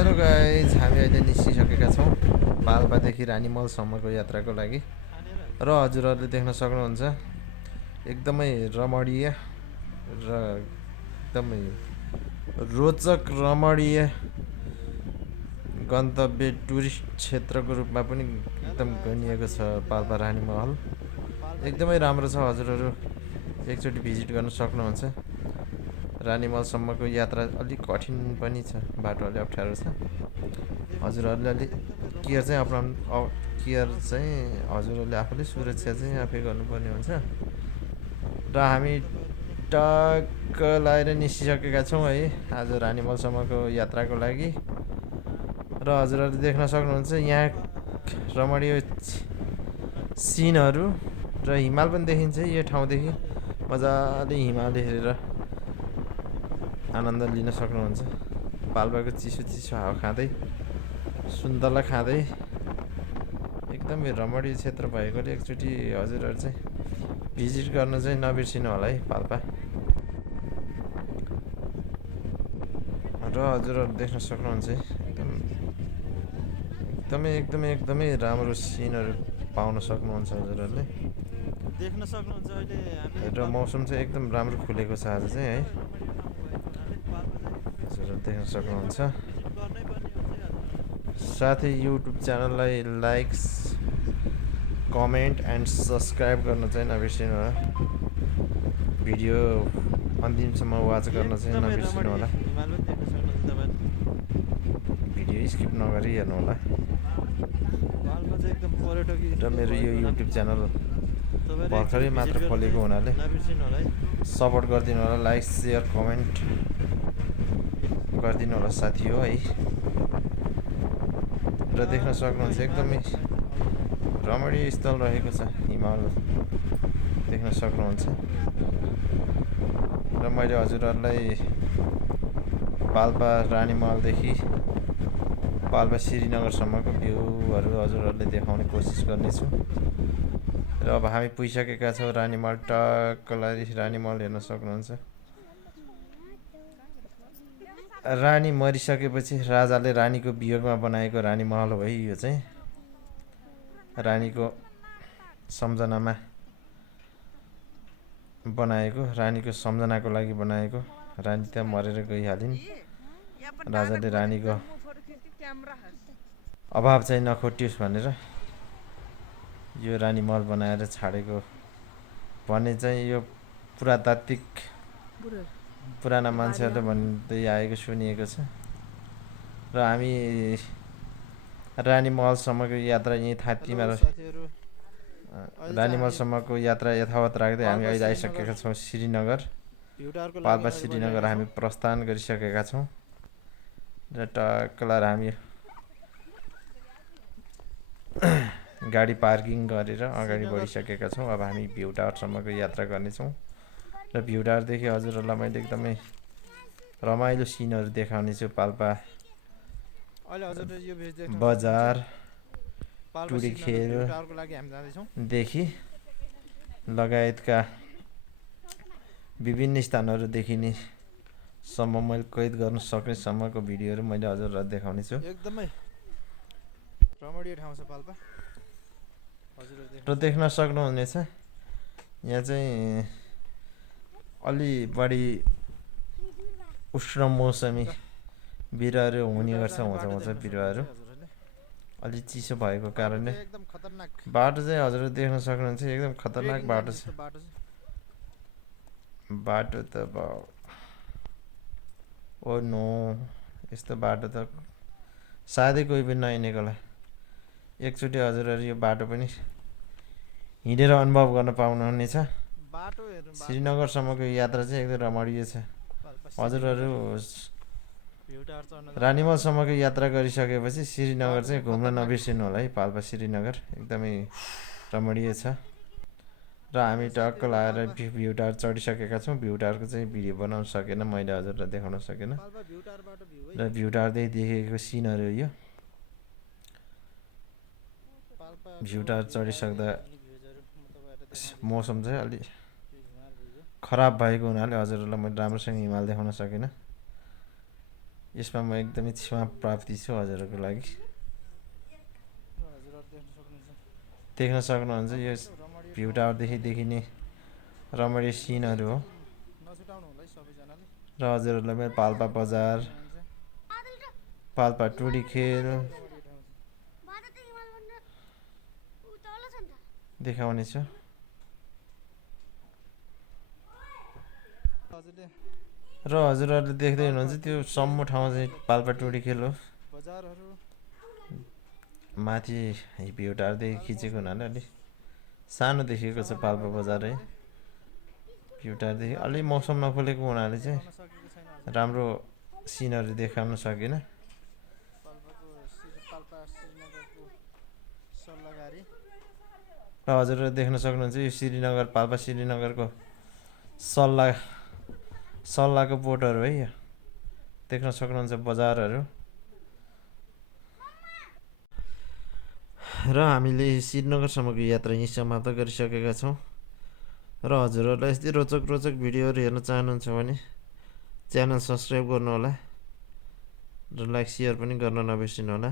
Hello guys, हामी अहिले निस्किसकेका छौँ पाल्पादेखि रानीमलसम्मको यात्राको लागि। र हजुरहरूले देख्न सक्नुहुन्छ एकदमै रमणीय र एकदमै रोचक रमणीय गन्तव्य टुरिस्ट क्षेत्रको रूपमा पनि एकदम गनिएको छ पाल्पा रानी महल। एकदमै राम्रो छ, हजुरहरू एकचोटि भिजिट गर्न सक्नुहुन्छ। रानीमलसम्मको यात्रा अलिक कठिन पनि छ, बाटो अलि अप्ठ्यारो छ। हजुरहरूले अलिक केयर चाहिँ हजुरहरूले आफूले सुरक्षा चाहिँ आफै गर्नुपर्ने हुन्छ। र हामी टक्क लगाएर निस्किसकेका छौँ है आज रानीमलसम्मको यात्राको लागि। र हजुरहरूले देख्न सक्नुहुन्छ यहाँ रमणीय सिनहरू र हिमाल पनि देखिन्छ यो ठाउँदेखि। मजाले हिमाल हेरेर आनन्द लिन सक्नुहुन्छ। पाल्पाको चिसो चिसो हावा खाँदै, सुन्तला खाँदै एकदमै रमणीय क्षेत्र भएकोले एकचोटि हजुरहरू चाहिँ भिजिट गर्न चाहिँ नबिर्सिनु होला है पाल्पा। र हजुरहरू देख्न सक्नुहुन्छ एकदमै राम्रो सिनहरू पाउन सक्नुहुन्छ हजुरहरूले। देख्न सक्नुहुन्छ अहिले हामी र मौसम चाहिँ एकदम राम्रो खुलेको छ आज चाहिँ है, हजुरहरू देख्न सक्नुहुन्छ। साथै युट्युब च्यानललाई लाइक, कमेन्ट एन्ड सब्सक्राइब गर्न चाहिँ नबिर्सिनु होला। भिडियो अन्तिमसम्म वाच गर्न चाहिँ नबिर्सिनु होला। भिडियो स्किप नगरी हेर्नु होला। र मेरो यो युट्युब च्यानल भर्खरै मात्र खोलेको हुनाले सपोर्ट गरिदिनु होला, लाइक सेयर कमेन्ट गरिदिनु होला साथी हो है। र देख्न सक्नुहुन्छ एकदमै रमणीय स्थल रहेको छ, हिमाल देख्न सक्नुहुन्छ। र मैले हजुरहरूलाई पाल्पा रानीमहलदेखि पाल्पा श्रीनगरसम्मको भ्यूहरू हजुरहरूले देखाउने कोसिस गर्नेछु। र अब हामी पुगिसकेका छौँ रानीमहल। टक्क रानीमहल हेर्न सक्नुहुन्छ। रानी मरिसकेपछि राजाले रानीको वियोगमा बनाएको रानीमहल हो है यो चाहिँ। रानीको सम्झनामा बनाएको, रानीको सम्झनाको लागि बनाएको। रानी त मरेर गइहालिन्, राजाले रानीको अभाव चाहिँ नखोटियोस् भनेर यो रानीमहल बनाएर छाडेको भन्ने चाहिँ यो पुरातात्विक पुराना मान्छेहरूले भन्दै आएको सुनिएको छ। र हामी रानीमहलसम्मको यात्रा यहीँ थाँतीमा रानीमहलसम्मको यात्रा यथावत राख्दै हामी अहिले आइसकेका छौँ श्रीनगर। पाल्पा श्रीनगर हामी प्रस्थान गरिसकेका छौँ। र टक्क लगाएर हामी गाडी पार्किङ गरेर अगाडि बढिसकेका छौँ। अब हामी भ्यू टावरसम्मको यात्रा गर्नेछौँ। र भ्यू टावरदेखि हजुरहरूलाई मैले एकदमै रमाइलो सिनहरू देखाउनेछु। पाल्पा बजार, टुँडिखेलदेखि लगायतका विभिन्न स्थानहरू देखिने सम्म मैले कैद गर्न सक्ने सम्मको भिडियोहरू मैले हजुरलाई देखाउनेछु। एकदमै रमणीय ठाउँ छ पाल्पा। र देख्न सक्नुहुनेछ यहाँ चाहिँ अलि बढी उष्ण मौसमी बिरुवाहरू हुने गर्छ, हुन्छ बिरुवाहरू अलि चिसो भएको कारणले। बाटो चाहिँ हजुरले देख्न सक्नुहुन्छ एकदम खतरनाक बाटो छ। बाटो त ओ नो, यस्तो बाटो त सायदै कोही पनि नहिँडेको होला। एकचोटि हजुरहरू यो बाटो पनि हिँडेर अनुभव गर्न पाउनुहुनेछ। श्रीनगरसम्मको यात्रा चाहिँ एकदम रमणीय छ। हजुरहरू रानीमहलसम्मको यात्रा गरिसकेपछि श्रीनगर चाहिँ घुम्न नबिर्सिनु होला है। पाल्पा श्रीनगर एकदमै रमणीय छ। र हामी टक्क लगाएर भ्यू टावर चढिसकेका छौँ। भ्यू टावरको चाहिँ भिडियो बनाउन सकेन मैले, हजुरलाई देखाउन सकेन। र भ्यू टावरदेखि देखेको सिनहरू यो। भ्यू टावर चढिसक्दा मौसम चाहिँ अलि खराब भएको हुनाले हजुरहरूलाई मैले राम्रोसँग हिमाल देखाउन सकिनँ। यसमा म एकदमै क्षमा प्राप्ति छु हजुरहरूको लागि। हजुरहरू देख्न सक्नुहुन्छ यो रमणीय भ्यू टावरदेखि देखिने रमणीय सिनहरू हो। नछुटाउनु होला है सबैजनाले। र हजुरहरूलाई मैले पाल्पा बजार, पाल्पा टुडी खेल रमणीय ठाउँ देखाउने छु। हजुरले र हजुरहरूले देख्दै हुनुहुन्छ त्यो सम्मु ठाउँ चाहिँ पाल्पा टुडी खेल हो। बजारहरू माथि भ्यू टावरदेखि खिचेको हुनाले अलि सानो देखिएको छ पाल्पा बजार है। भ्यू टावरदेखि अलि मौसम नखुलेको हुनाले चाहिँ देखाउन सकेको छैन हजुर। राम्रो सिनहरू देखाउन सकिनँ। पाल्पा श्रीनगरको सल्लाहकारी र हजुरहरूले देख्न सक्नुहुन्छ यो श्रीनगर पाल्पा श्रीनगरको सल्लाहको बोटहरू है। यो देख्न सक्नुहुन्छ बजारहरू। र हामीले श्रीनगरसम्मको यात्रा यहीँ समाप्त गरिसकेका छौँ। र हजुरहरूलाई यस्तै रोचक रोचक भिडियोहरू हेर्न चाहनुहुन्छ भने च्यानल सब्सक्राइब गर्नुहोला र लाइक सेयर पनि गर्न नबिर्सिनुहोला।